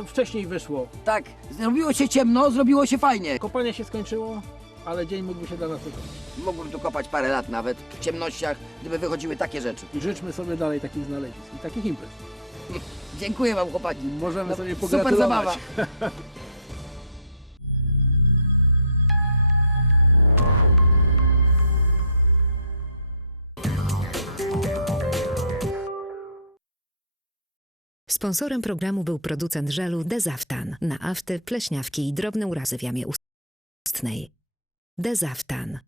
co wcześniej wyszło. Tak, zrobiło się ciemno, zrobiło się fajnie. Kopanie się skończyło, ale dzień mógłby się dla nas wykonać. Mógłbym tu kopać parę lat nawet w ciemnościach, gdyby wychodziły takie rzeczy. I życzmy sobie dalej takich znalezisk i takich imprez. Dziękuję wam chłopaki. Możemy No, sobie super pogratulować. zabawa. Sponsorem programu był producent żelu Dezaftan na afty, pleśniawki i drobne urazy w jamie ustnej. Dezaftan.